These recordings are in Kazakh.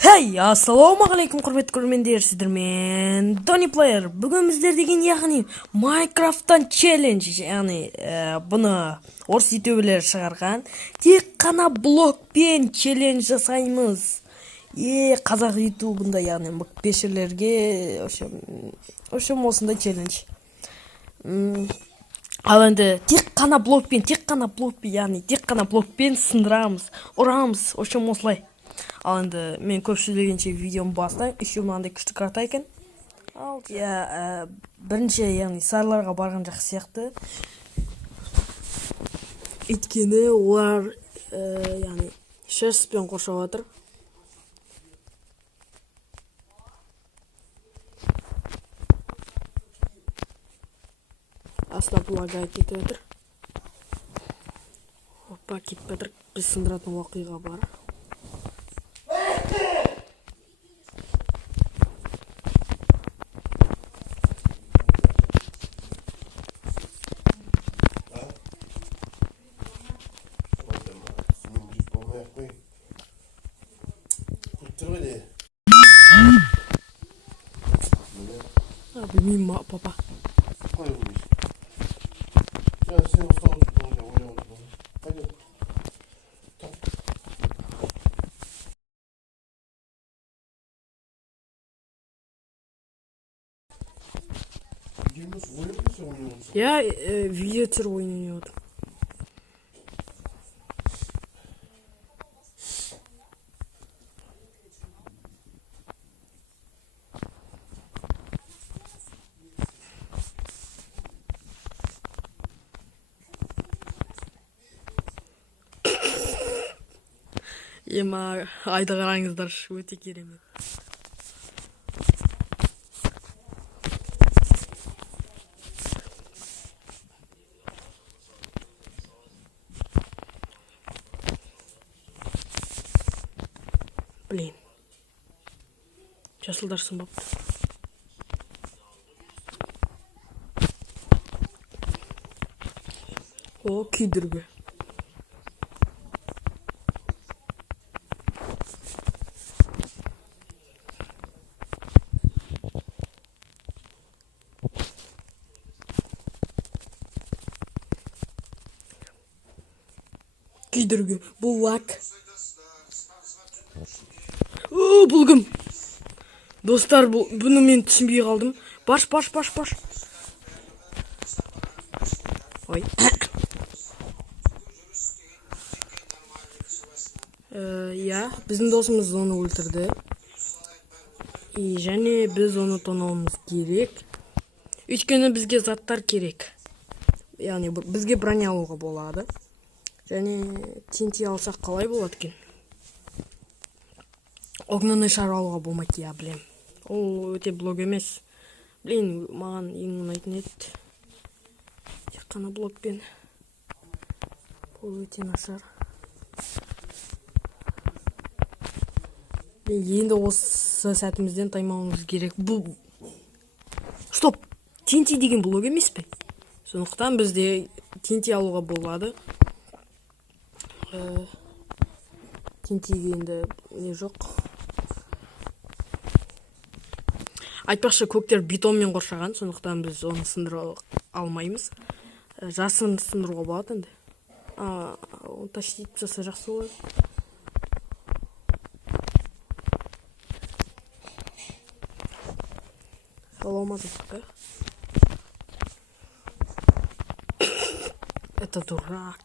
Hey, ассалаумағалейкум құрметті көрермендер, сіздермен Тони Плеер. Бүгін біздер деген яғни Майнкрафттан челлендж, яғни бұны орыс ютуберлері шығарған. Тек қана блокпен челлендж жасаймыз. Қазақ ютубында, яғни бешерлерге осындай челлендж. Ал енді тек қана блокпен, яғни тек қана блокпен сындырамыз, ұрамыз, осылай. Ал енді мен көпшілігінше видеоны бастайын. Еще мынандай күшті карта екен. Бірінші, яғни сарыларға барған жақсы сияқты. Өйткені олар яғни шерстпен қоршап жатыр. Астап лагай кетіп жатыр. Опа, кетіп жатыр. Біз сындыратын уақиға бар. Білмеймін, папа. Я видео түсіріп ойнап отыр. Ема айды қараңыздар, өте керемет. Блин. Жасылдар сынбапты. О, күйдіргі. Күйдіргі. Бұл лак. Бұл кім? Достар, бұны мен түсінбей қалдым. Баш. Ой. Біздің досымыз оны өлтірді. Және біз оны тонауымыз керек. Өйткені бізге заттар керек. Яғни бізге броня алуға болады. Және TNT алсақ қалай болады екен? Огненный шар алуға болмайды, я білем. Ол өте блок емес. Блин, маған ең ұнайтын еді. Тек қана блокпен. Бұл өте нашар. Енді осы сәтімізден таймауымыз керек. Бұл... Стоп! TNT деген блок емес пе? Сондықтан бізде TNT алуға болады. TNT'ге енді не жоқ. Айтпақшы, көктер бетонмен қоршаған, сондықтан біз оны сындыра алмаймыз. Жасын сындыруға болады енді. Оны тащить жаса жақсы ғой. Саламатсыз, да? Это дурак.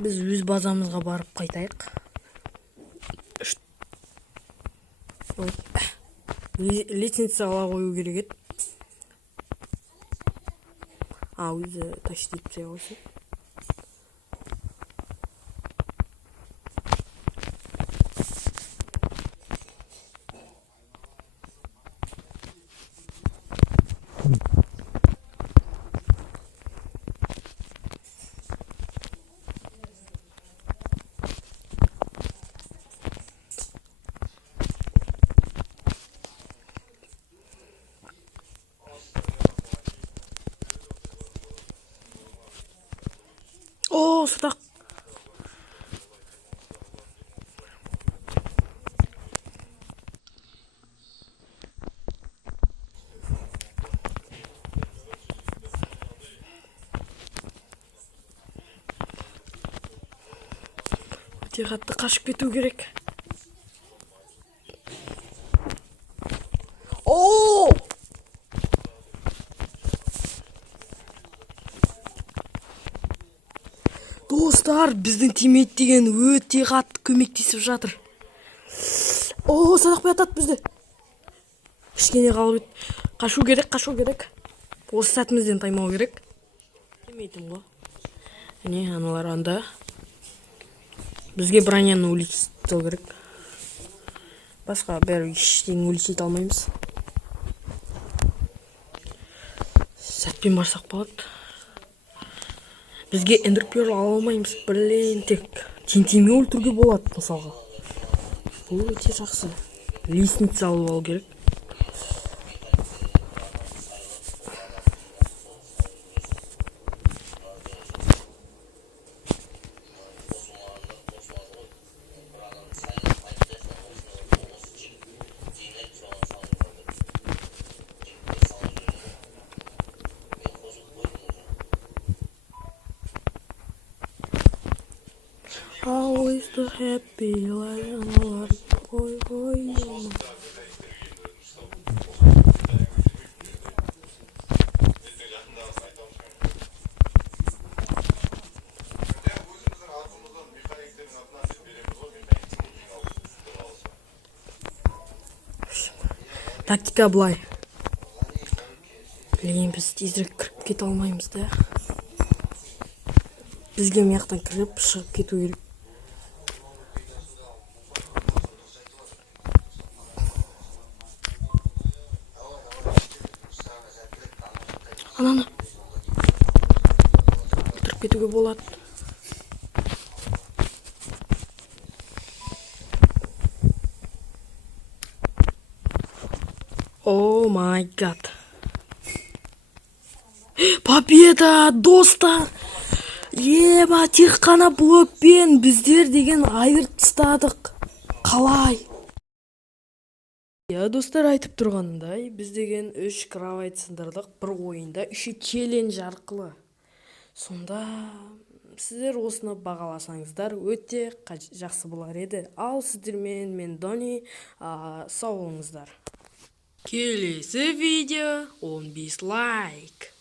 Біз өз базамызға барып қайтайық. Ой. Лестница ала қою керек еді. Өзі тащить етпей қойсын. О, садақ. Өте қатты қашып кету керек. О! Достар, біздің тиммейт деген өте қатты көмектесіп жатыр. О, садақпай атады бізді. Кішкене қалып қашу керек. Осы сәтімізден таймау керек. Демейтім ғой. Әне, аналар анда. Бізге броняны улетету керек. Басқа бәрі ештеңе улетете алмаймыз. Сәтпен барсақ болады. Бізге эндерперл ала алмаймыз. Блин, тек тентеме өлтіруге болады, мысалға. Бұл өте жақсы. Лестница алып алу керек. Always the happy life. Ой. Тактика былай. Білген біз тезірек кіріп кете алмаймыз да. Бізге мияқтан кіріп шығып кету керек. Ананы өлтіріп кетуге болады. О май гад. Победа, достар! Ема, тек қана блокпен біздер деген айырып тастадық. Қалай? Я, достар, айтып тұрғанымдай, біз деген 3 кровать сындырдық бір ойында, 3 челлендж арқылы. Сонда сіздер осыны бағаласаңыздар өте жақсы болар еді. Ал сіздермен мен Дони, сау болыңыздар. Келесі видео 15 лайк.